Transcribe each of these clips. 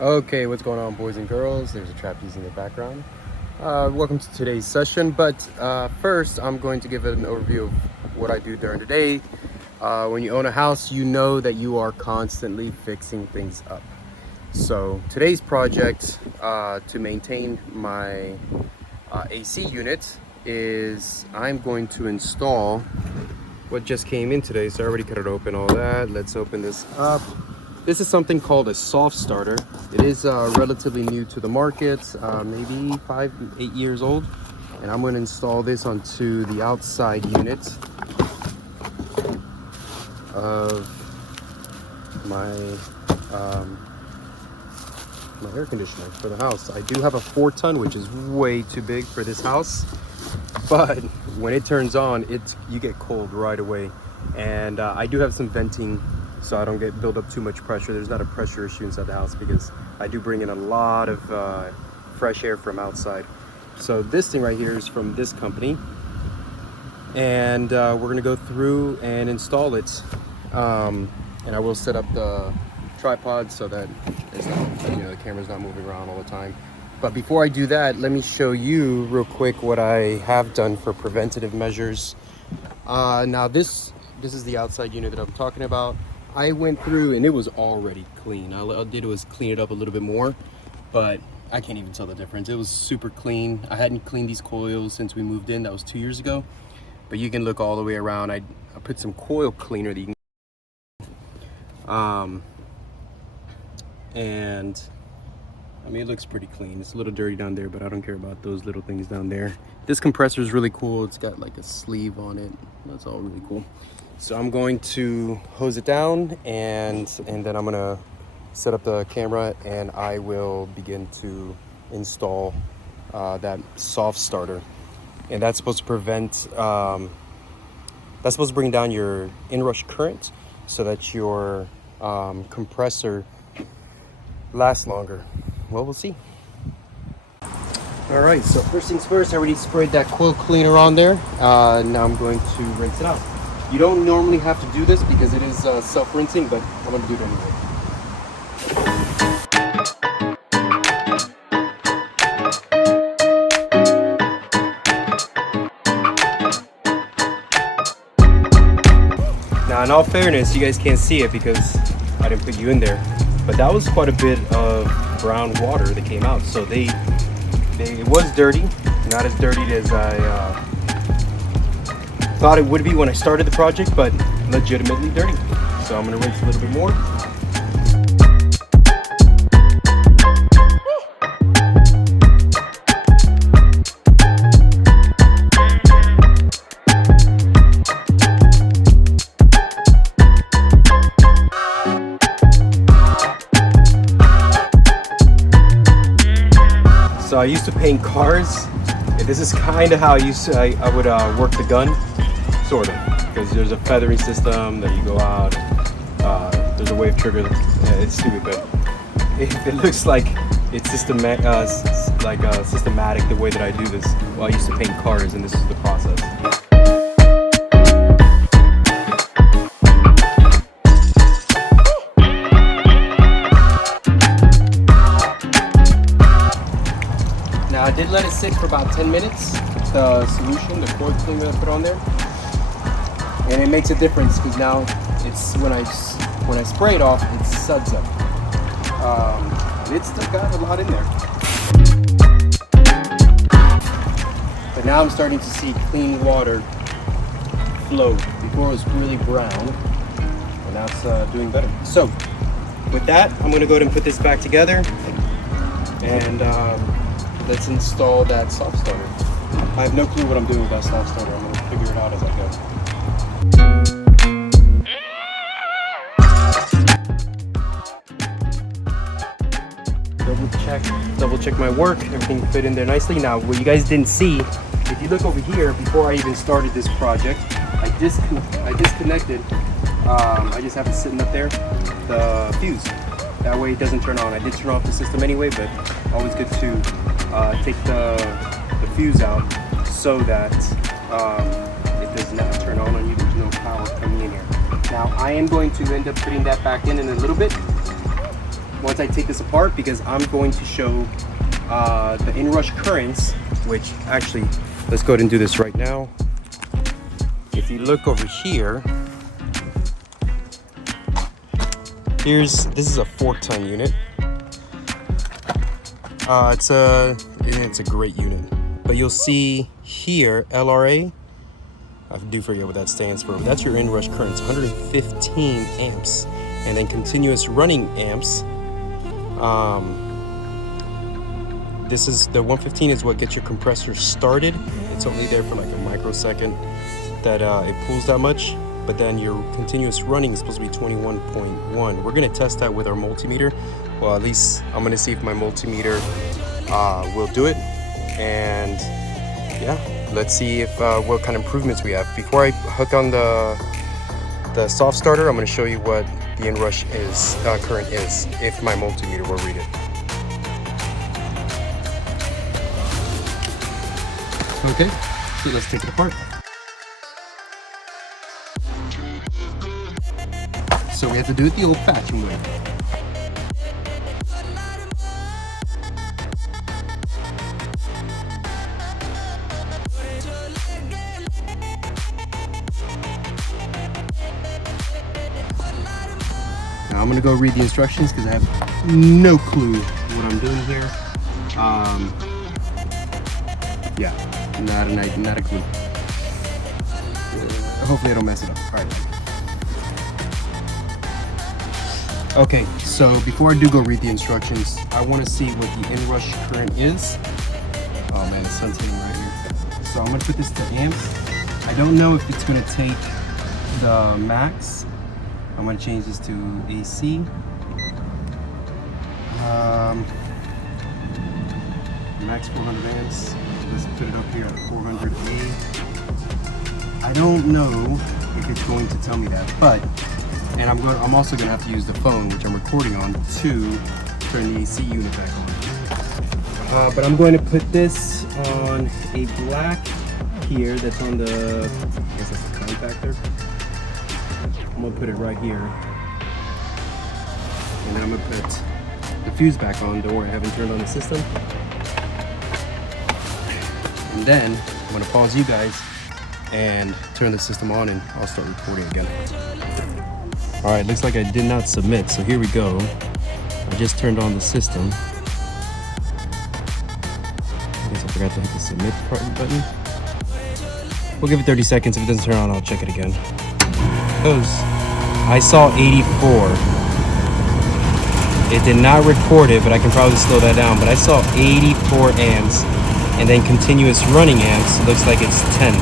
Okay, what's going on, boys and girls? There's a trapeze in the background. Welcome to today's session, but first I'm going to give an overview of what I do during the day. When you own a house, you know that you are constantly fixing things up. So today's project to maintain my AC unit is I'm going to install what just came in today. So I already cut it open, all that. Let's open this up. This is something called a soft starter. It is relatively new to the market, maybe 5-8 years old. And I'm going to install this onto the outside unit of my my air conditioner for the house. I do have a 4-ton, which is way too big for this house. But when it turns on, you get cold right away. And I do have some venting, so I don't build up too much pressure. There's not a pressure issue inside the house because I do bring in a lot of fresh air from outside. So this thing right here is from this company, and we're gonna go through and install it. And I will set up the tripod so that it's not, the camera's not moving around all the time. But before I do that, let me show you real quick what I have done for preventative measures. Now this is the outside unit that I'm talking about. I went through and it was already clean. All I did was clean it up a little bit more, but I can't even tell the difference. It was super clean. I hadn't cleaned these coils since we moved in. That was 2 years ago. But you can look all the way around. I put some coil cleaner that you can, and I mean, it looks pretty clean. It's a little dirty down there, but I don't care about those little things down there. This compressor is really cool. It's got like a sleeve on it. That's all really cool. So I'm going to hose it down, and then I'm gonna set up the camera, and I will begin to install that soft starter. And that's supposed to prevent, that's supposed to bring down your inrush current so that your compressor lasts longer. Well, we'll see. All right, so first things first, I already sprayed that coil cleaner on there. Now I'm going to rinse it out. You don't normally have to do this because it is self-rinsing, but I'm going to do it anyway. Now, in all fairness, you guys can't see it because I didn't put you in there, but that was quite a bit of brown water that came out. So it was dirty, not as dirty as I thought it would be when I started the project, but legitimately dirty. So I'm gonna rinse a little bit more. So I used to paint cars, and this is kind of how I would work the gun, sort of, because there's a feathering system that you go out, there's a wave trigger. It's stupid, but it looks like it's systematic the way that I do this. Well, I used to paint cars, and this is the process. Now I did let it sit for about 10 minutes, the solution, the coil cleaner I put on there. And it makes a difference because now it's when I spray it off, it suds up. It's still got a lot in there. But now I'm starting to see clean water flow. Before it was really brown, and now it's doing better. So with that, I'm going to go ahead and put this back together, and let's install that soft starter. I have no clue what I'm doing with that soft starter. I'm going to figure it out as I go. Double check my work. Everything fit in there nicely. Now, what you guys didn't see, if you look over here, before I even started this project, I disconnected. I just have it sitting up there, the fuse. That way it doesn't turn on. I did turn off the system anyway, but always good to take the fuse out so that it does not turn on you. There's no power coming in here. Now I am going to end up putting that back in a little bit. once I take this apart, because I'm going to show the inrush currents, which actually, let's go ahead and do this right now. If you look over here, this is a 4-ton unit. It's a great unit, but you'll see here LRA. I do forget what that stands for, but that's your inrush currents, 115 amps, and then continuous running amps. This is the 115 is what gets your compressor started. It's only there for like a microsecond that it pulls that much, but then your continuous running is supposed to be 21.1. We're gonna test that with our multimeter. Well, at least I'm gonna see if my multimeter will do it, and yeah, let's see if what kind of improvements we have. Before I hook on the soft starter, I'm gonna show you what the inrush current is, if my multimeter will read it. Okay, so let's take it apart. So we have to do it the old-fashioned way. Now I'm gonna go read the instructions because I have no clue what I'm doing here. Yeah, not a clue. Hopefully I don't mess it up. All right. Okay, so before I do go read the instructions, I want to see what the inrush current is. Oh man, the sun's hitting right here. So I'm gonna put this to amps. I don't know if it's gonna take the max. I'm gonna change this to AC. Max 400 amps. Let's put it up here at 400A. I don't know if it's going to tell me that, but I'm also gonna have to use the phone, which I'm recording on, to turn the AC unit back on. But I'm going to put this on a black here that's on the, I guess that's the contactor. I'm gonna put it right here. And then I'm gonna put the fuse back on. Don't worry, I haven't turned on the system. And then I'm gonna pause you guys and turn the system on, and I'll start recording again. All right, looks like I did not submit, so here we go. I just turned on the system. I guess I forgot to hit the submit button. We'll give it 30 seconds. If it doesn't turn on, I'll check it again. I saw 84. It did not record it, but I can probably slow that down. But I saw 84 amps, and then continuous running amps. It looks like it's 10.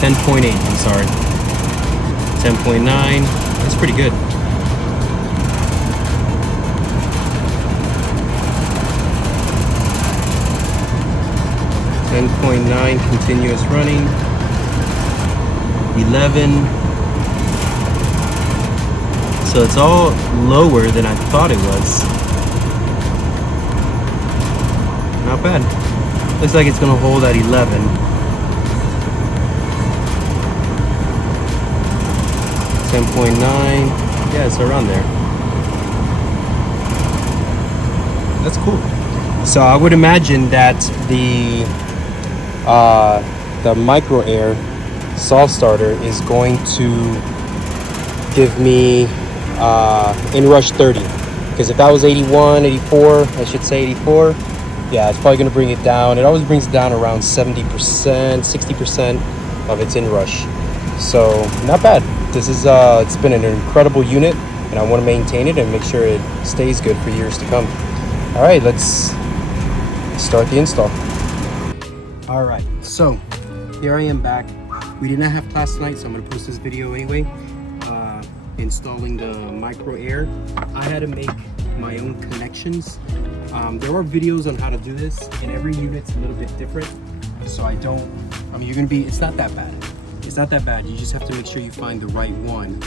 10.8, I'm sorry. 10.9, that's pretty good. 10.9 continuous running. 11. So it's all lower than I thought it was. Not bad. Looks like it's gonna hold at 11. 10.9. Yeah, it's around there. That's cool. So I would imagine that the micro air soft starter is going to give me inrush 30, because if that was 81, 84, I should say 84, yeah, it's probably going to bring it down. It always brings it down around 70%, 60% of its inrush. So not bad. This is it's been an incredible unit, and I want to maintain it and make sure it stays good for years to come. All right, let's start the install. All right, so here I am back. We did not have class tonight, so I'm gonna post this video anyway. Installing the micro air. I had to make my own connections. There are videos on how to do this, and every unit's a little bit different. So it's not that bad. It's not that bad. You just have to make sure you find the right one.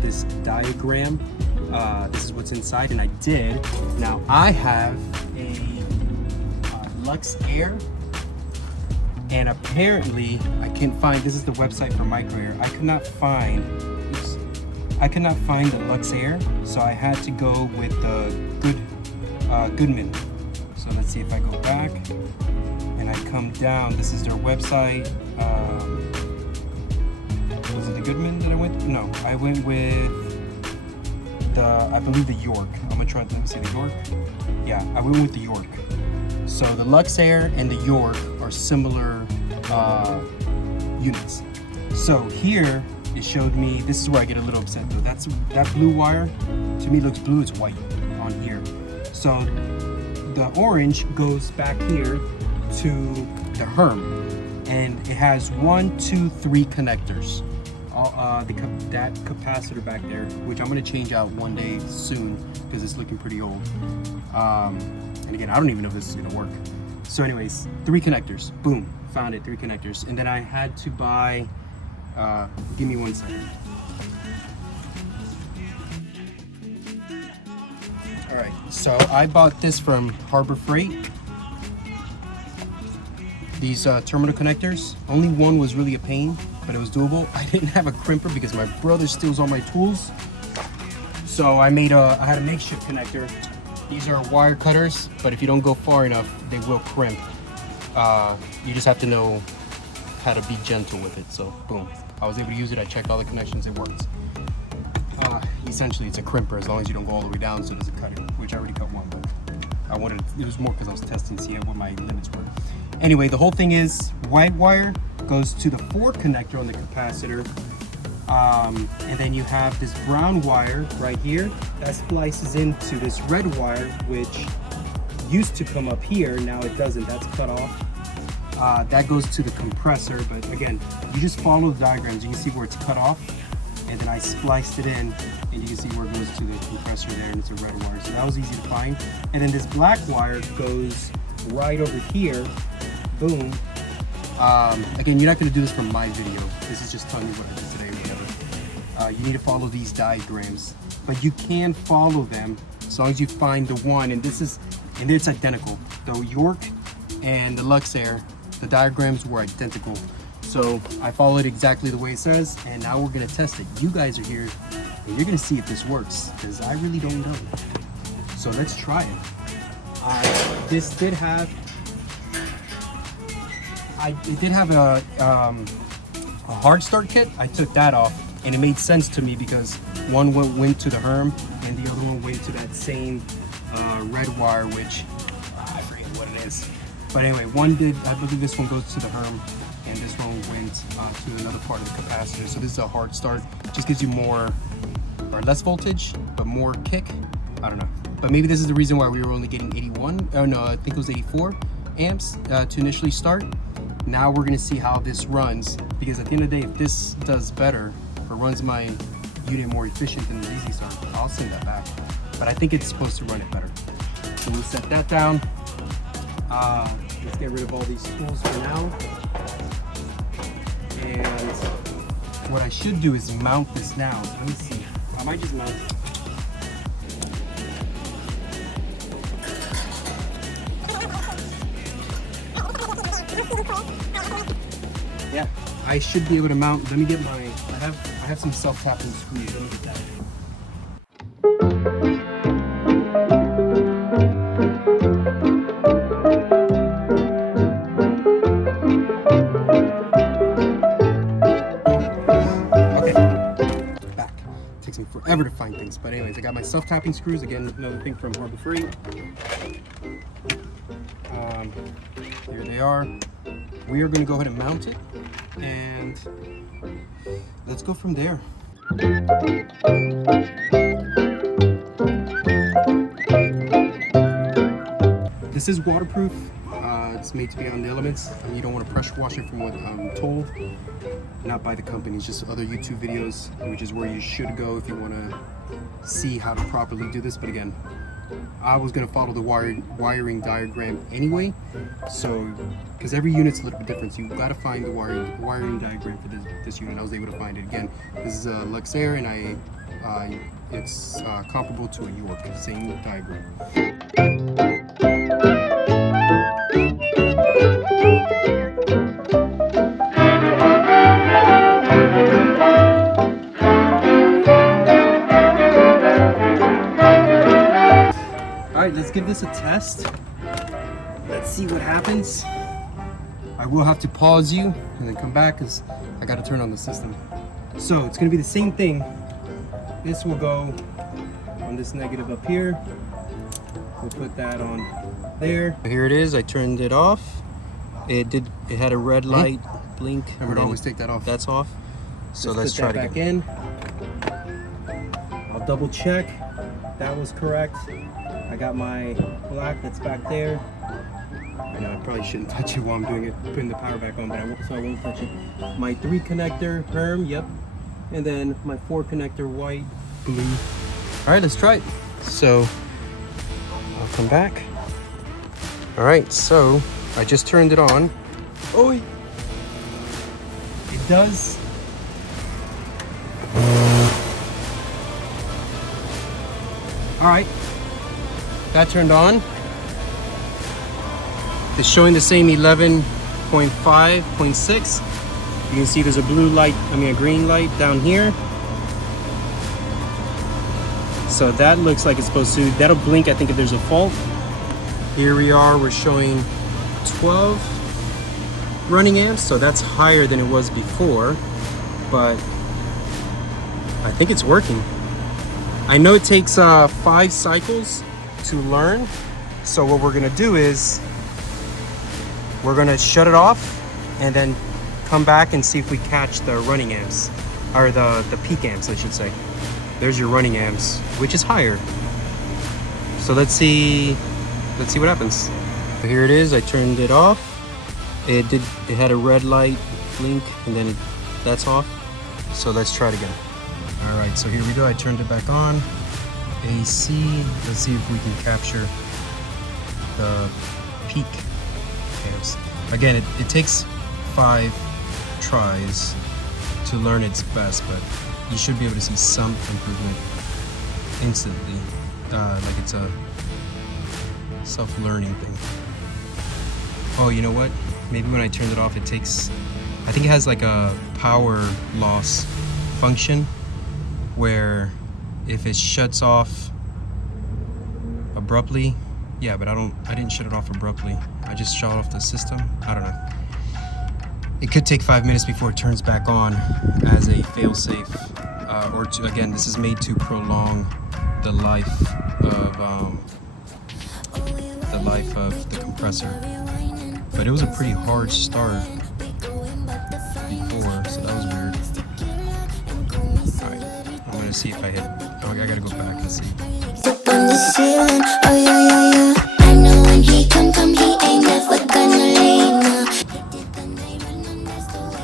This diagram, this is what's inside, and I did. Now I have a Lux Air, and apparently I can't find, this is the website for micro air. I could not find, oops, I could not find the Lux Air, so I had to go with the Goodman. So let's see if I go back and I come down. This is their website. Was it the Goodman that I went? No, I went with I believe the York. I'm gonna try. Let me see the York. Yeah, I went with the York. So the Lux Air and the York are similar units. So here it showed me. This is where I get a little upset though. That blue wire to me looks blue. It's white on here. So the orange goes back here to the Herm, and it has 1, 2, 3 connectors. That capacitor back there, which I'm going to change out one day soon because it's looking pretty old. And again, I don't even know if this is going to work. So anyways, 3 connectors. Boom, found it, 3 connectors. And then I had to buy, give me 1 second. All right, so I bought this from Harbor Freight. These terminal connectors. Only one was really a pain, but it was doable. I didn't have a crimper because my brother steals all my tools. So I had a makeshift connector. These are wire cutters, but if you don't go far enough, they will crimp. You just have to know how to be gentle with it. So boom, I was able to use it. I checked all the connections, it worked. Essentially it's a crimper as long as you don't go all the way down so it doesn't cut it, which I already cut one, but it was more because I was testing to see what my limits were. Anyway, the whole thing is white wire goes to the 4 connector on the capacitor, and then you have this brown wire right here that splices into this red wire, which used to come up here, now it doesn't, that's cut off. That goes to the compressor, but again, you just follow the diagrams, you can see where it's cut off, and then I spliced it in, and you can see where it goes to the compressor there, and it's a red wire, so that was easy to find. And then this black wire goes right over here. Boom. Again, you're not going to do this from my video. This is just telling you what I did today or whatever. You need to follow these diagrams, but you can follow them as long as you find the one. And it's identical. The York and the Lux Air, the diagrams were identical. So I followed exactly the way it says, and now we're going to test it. You guys are here, and you're going to see if this works, because I really don't know. So let's try it. This did have. It did have a hard start kit. I took that off, and it made sense to me because one went to the Herm and the other one went to that same red wire, which I forget what it is. But anyway, one did. I believe this one goes to the Herm, and this one went to another part of the capacitor. So this is a hard start. It just gives you more or less voltage, but more kick. I don't know. But maybe this is the reason why we were only getting 81. Oh no, I think it was 84 amps to initially start. Now we're gonna see how this runs, because at the end of the day, if this does better or runs my unit more efficient than the Easy Start, I'll send that back. But I think it's supposed to run it better. So we'll set that down. Let's get rid of all these tools for now. And what I should do is mount this now. So let me see. I might just mount it. Yeah, I should be able to mount. Let me get my. I have some self-tapping screws. Let me get that. Okay, back. Takes me forever to find things, but anyways, I got my self-tapping screws again. Another thing from Harbor Freight. Here they are. We are going to go ahead and mount it, and let's go from there. This is waterproof. It's made to be on the elements, and you don't want to pressure wash it from what I'm told. Not by the company, it's just other YouTube videos, which is where you should go if you want to see how to properly do this. But again, I was going to follow the wiring diagram anyway, so because every unit's a little bit different, so you've got to find the wiring diagram for this unit. I was able to find it. Again, this is a Lux Air, and it's comparable to a York, same diagram. All right, let's give this a test. Let's see what happens. I will have to pause you and then come back because I got to turn on the system. So it's going to be the same thing. This will go on this negative up here. We'll put that on there. Here it is. I turned it off. It had a red light blink. I would always take that off. That's off. So let's try it back in. I'll double check. That was correct. I got my black that's back there. I know I probably shouldn't touch it while I'm doing it, putting the power back on, but so I won't touch it. My 3 connector Herm, yep. And then my 4 connector white, blue. All right, let's try it. So I'll come back. All right, so I just turned it on. Oh, it does. All right, that turned on. It's showing the same 11.5, 0.6. You can see there's a blue light, a green light down here. So that looks like it's supposed to, that'll blink, I think, if there's a fault. Here we are, we're showing 12 running amps, so that's higher than it was before, but I think it's working. I know it takes 5 cycles to learn, so what we're gonna do is we're gonna shut it off and then come back and see if we catch the running amps, or the peak amps, I should say. There's your running amps, which is higher. So let's see what happens. Here it is, I turned it off. It had a red light blink and then that's off. So let's try it again. All right, so here we go, I turned it back on. AC, let's see if we can capture the peak amps. Again, it takes 5 tries to learn its best, but you should be able to see some improvement instantly, like it's a self-learning thing. Oh, you know what? Maybe when I turned it off, I think it has like a power loss function where if it shuts off abruptly, yeah, but I didn't shut it off abruptly. I just shut off the system. I don't know. It could take 5 minutes before it turns back on as a fail-safe, again, this is made to prolong the life of the compressor. But it was a pretty hard start before, so that was weird. All right, I'm gonna see if I hit. Oh, I gotta go back and see.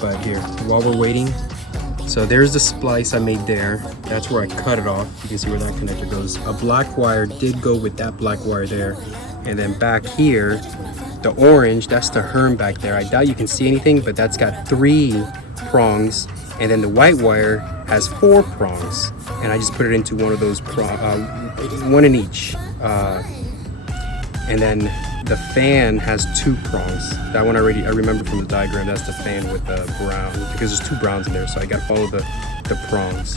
But here, while we're waiting, so there's the splice I made there. That's where I cut it off. You can see where that connector goes. A black wire did go with that black wire there. And then back here, the orange, that's the Herm back there. I doubt you can see anything, but that's got 3 prongs. And then the white wire has 4 prongs. And I just put it into one of those one in each. And then the fan has 2 prongs. That one I remember from the diagram. That's the fan with the brown, because there's 2 browns in there, so I gotta follow the prongs.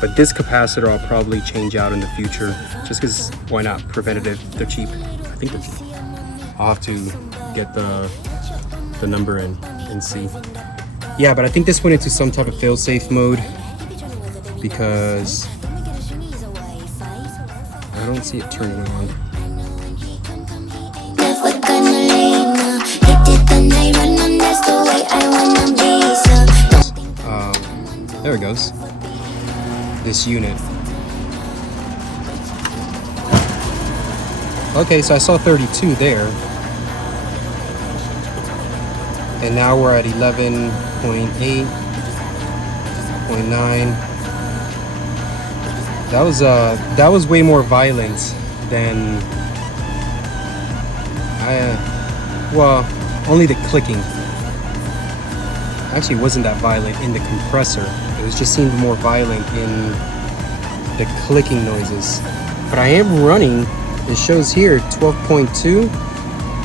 But this capacitor I'll probably change out in the future, just because why not? Preventative, they're cheap. I think they're cheap. I'll have to get the number in and see. Yeah, but I think this went into some type of fail-safe mode because I don't see it turning on. There it goes. This unit. Okay, so I saw 32 there. And now we're at 11.8, 0.9. That was way more violent than well, only the clicking. Actually, it wasn't that violent in the compressor. It just seemed more violent in the clicking noises. But I am running, it shows here 12.2.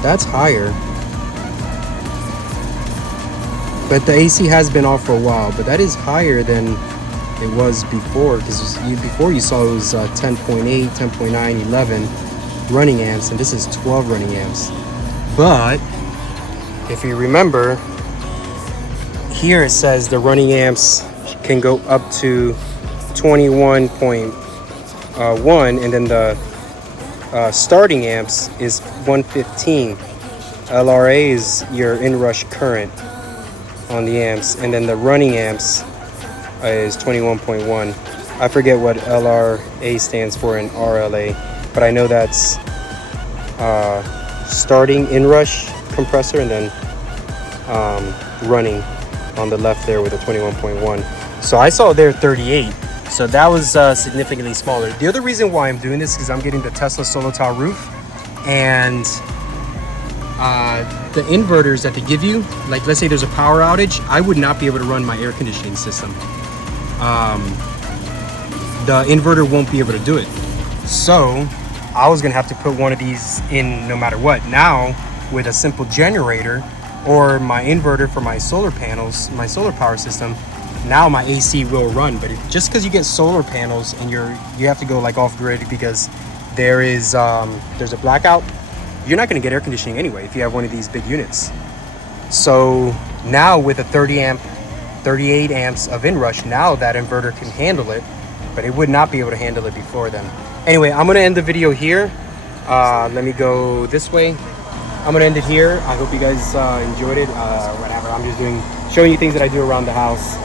That's higher. But the AC has been off for a while, but that is higher than it was before, because before you saw it was 10.8, 10.9, 11. running amps, and this is 12 running amps. But if you remember, here it says the running amps can go up to 21.1, and then the starting amps is 115. LRA is your inrush current on the amps, and then the running amps is 21.1. I forget what LRA stands for in RLA, but I know that's starting inrush compressor, and then running on the left there with a 21.1. So I saw there 38, so that was significantly smaller. The other reason why I'm doing this is I'm getting the Tesla solar tile roof, and the inverters that they give you, like let's say there's a power outage, I would not be able to run my air conditioning system. The inverter won't be able to do it. So I was gonna have to put one of these in no matter what. Now with a simple generator or my inverter for my solar panels, my solar power system, now my AC will run. But just because you get solar panels and you have to go like off grid because there's a blackout, you're not going to get air conditioning anyway if you have one of these big units. So now with a 38 amps of inrush, now that inverter can handle it, but it would not be able to handle it before then. Anyway, I'm going to end the video here. Let me go this way. I'm going to end it here. I hope you guys enjoyed it. Whatever, I'm just showing you things that I do around the house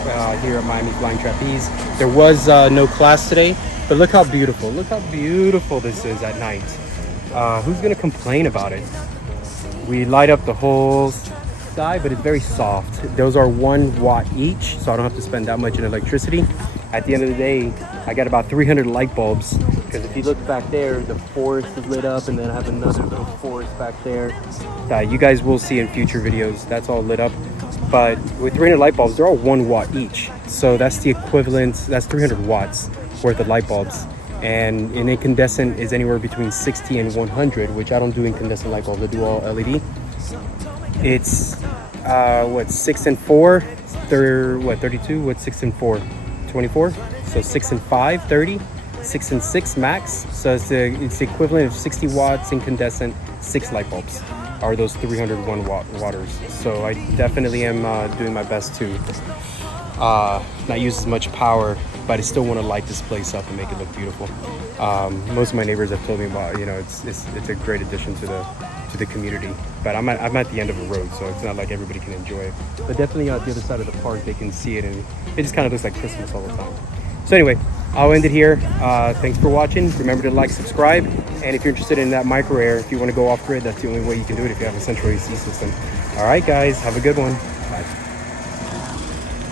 here at Miami Flying Trapeze. There was no class today, but look how beautiful this is at night. Who's gonna complain about it? We light up the whole side, but it's very soft. Those are 1 watt each, so I don't have to spend that much in electricity. At the end of the day, I got about 300 light bulbs, because if you look back there, the forest is lit up, and then I have another little forest back there. You guys will see in future videos, that's all lit up. But with 300 light bulbs, they're all 1 watt each. So that's the equivalent, that's 300 watts worth of light bulbs. And an incandescent is anywhere between 60 and 100, which I don't do incandescent light bulbs, I do all LED. It's 6 and 4, 32, what's 6 and 4? 24, so 6 and 5, 30, 6 and 6 max. So it's the equivalent of 60 watts incandescent, 6 light bulbs are those 301 waters. So I definitely am doing my best to not use as much power, but I still want to light this place up and make it look beautiful. Most of my neighbors have told me about, it's a great addition to the community. But I'm at the end of a road, so it's not like everybody can enjoy it. But definitely on the other side of the park, they can see it, and it just kind of looks like Christmas all the time. So anyway, I'll end it here. Thanks for watching. Remember to like, subscribe, and if you're interested in that micro air, if you want to go off grid, that's the only way you can do it if you have a central AC system. All right, guys, have a good one. Bye.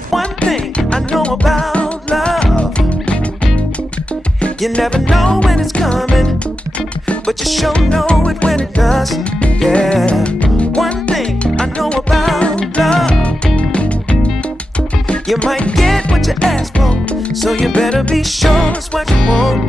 One thing I know about love, you never know when it's coming, but you sure know it when it does. Yeah. One thing I know about love, you might get what you ask for, so you better be sure it's what you want.